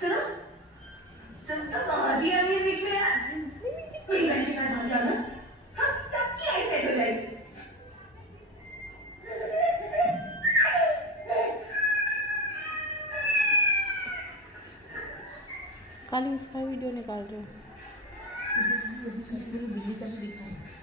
सुनो, तुम तो बहुत ही अमीर निकले यार। मेरी बहन के साथ भाग जाना, हम सबकी आई सेट हो जाएगी। खाली उसका वीडियो निकाल रहे हो। दिल्ली का भी दिखाऊं।